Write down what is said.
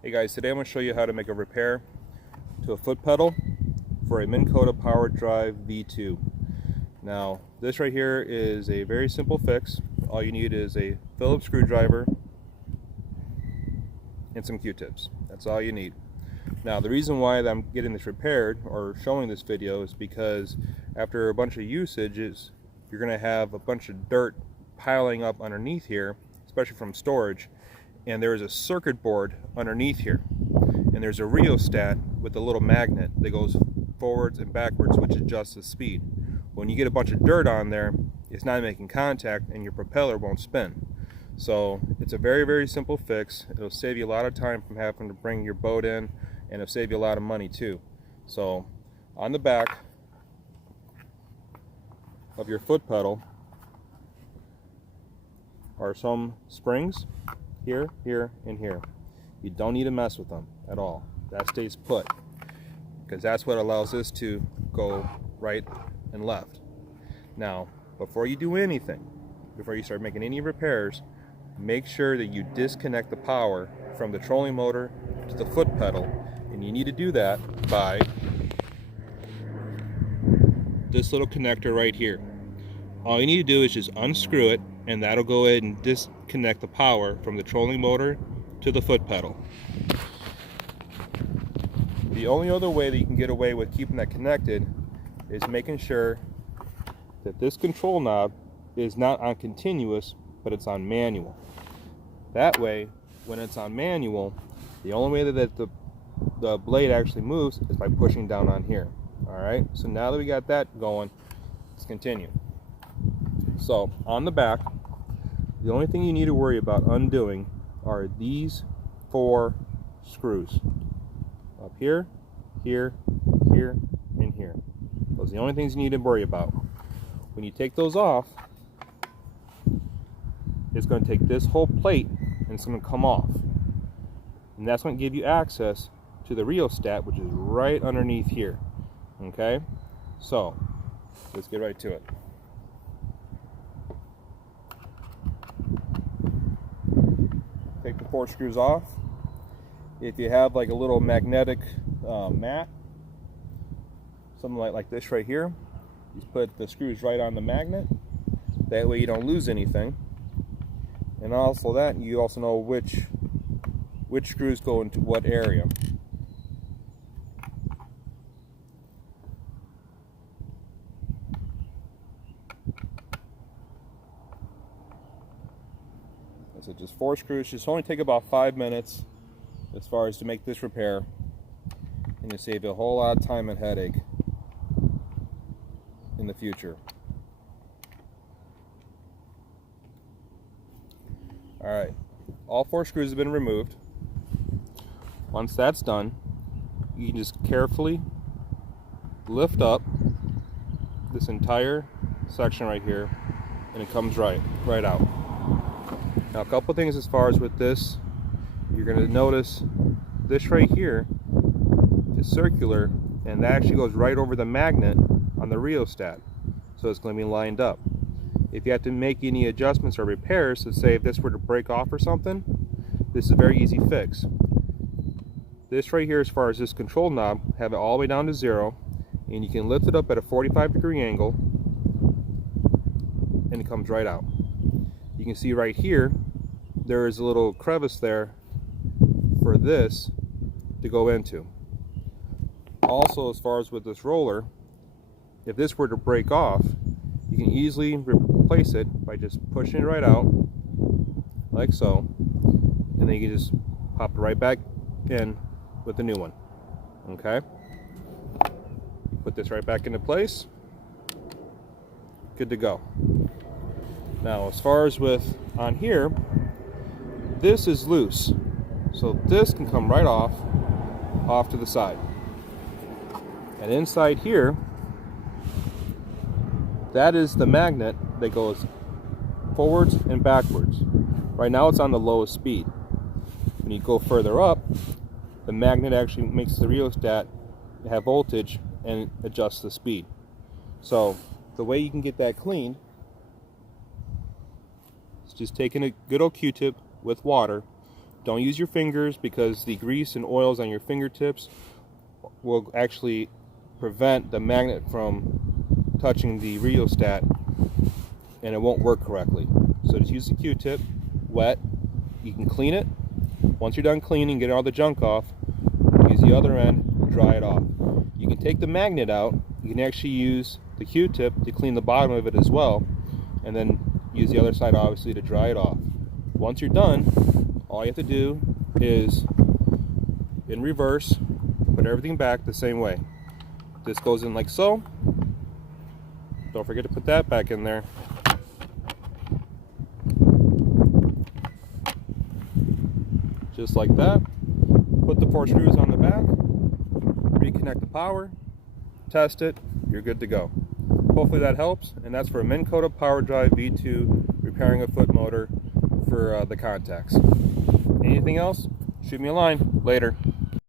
Hey guys, today I'm going to show you how to make a repair to a foot pedal for a Minn Kota power drive V2. Now this right here is a very simple fix. All you need is a Phillips screwdriver and some Q-tips. That's all you need. Now the reason why I'm getting this repaired or showing this video is because after a bunch of usages you're going to have a bunch of dirt piling up underneath here, especially from storage. And there is a circuit board underneath here, and there's a rheostat with a little magnet that goes forwards and backwards, which adjusts the speed. When you get a bunch of dirt on there, it's not making contact and your propeller won't spin. So it's a very simple fix. It'll save you a lot of time from having to bring your boat in, and it'll save you a lot of money too. So on the back of your foot pedal are some springs. Here, here, and here. You don't need to mess with them at all. That stays put, because that's what allows this to go right and left. Now, before you do anything, before you start making any repairs, make sure that you disconnect the power from the trolling motor to the foot pedal, and you need to do that by this little connector right here. All you need to do is just unscrew it, and that'll go ahead and disconnect the power from the trolling motor to the foot pedal. The only other way that you can get away with keeping that connected is making sure that this control knob is not on continuous, but it's on manual. That way, when it's on manual, the only way that the blade actually moves is by pushing down on here. Alright, so now that we got that going, let's continue. So on the back, the only thing you need to worry about undoing are these 4 screws. Up here, here, here, and here. Those are the only things you need to worry about. When you take those off, it's going to take this whole plate and it's going to come off. And that's going to give you access to the rheostat, which is right underneath here. Okay? So, let's get right to it. Take the 4 screws off. If you have like a little magnetic mat, something like this right here, just put the screws right on the magnet. That way you don't lose anything. And also that you also know which screws go into what area. So just 4 screws. Just only take about 5 minutes as far as to make this repair, and to save you a whole lot of time and headache in the future. Alright, all 4 screws have been removed. Once that's done, you can just carefully lift up this entire section right here, and it comes right out. Now a couple things as far as with this, you're going to notice this right here is circular, and that actually goes right over the magnet on the rheostat, so it's going to be lined up. If you have to make any adjustments or repairs, so say if this were to break off or something, this is a very easy fix. This right here, as far as this control knob, have it all the way down to 0, and you can lift it up at a 45-degree angle, and it comes right out. You can see right here, there is a little crevice there for this to go into. Also, as far as with this roller, if this were to break off, you can easily replace it by just pushing it right out, like so, and then you can just pop it right back in with the new one. Okay? Put this right back into place. Good to go. Now, as far as with on here, this is loose, so this can come right off to the side. And inside here, that is the magnet that goes forwards and backwards. Right now it's on the lowest speed. When you go further up, the magnet actually makes the rheostat have voltage and adjusts the speed. So the way you can get that cleaned is just taking a good old Q-tip with water, Don't use your fingers, because the grease and oils on your fingertips will actually prevent the magnet from touching the rheostat, and it won't work correctly. So just use the Q-tip, wet. You can clean it. Once you're done cleaning, get all the junk off, use the other end, dry it off. You can take the magnet out. You can actually use the Q-tip to clean the bottom of it as well, and then use the other side obviously to dry it off. Once you're done, all you have to do is, in reverse, put everything back the same way. This goes in like so. Don't forget to put that back in there. Just like that. Put the 4 screws on the back, reconnect the power, test it, you're good to go. Hopefully that helps, and that's for a Minn Kota Power Drive V2 repairing a foot motor for the contacts. Anything else? Shoot me a line. Later.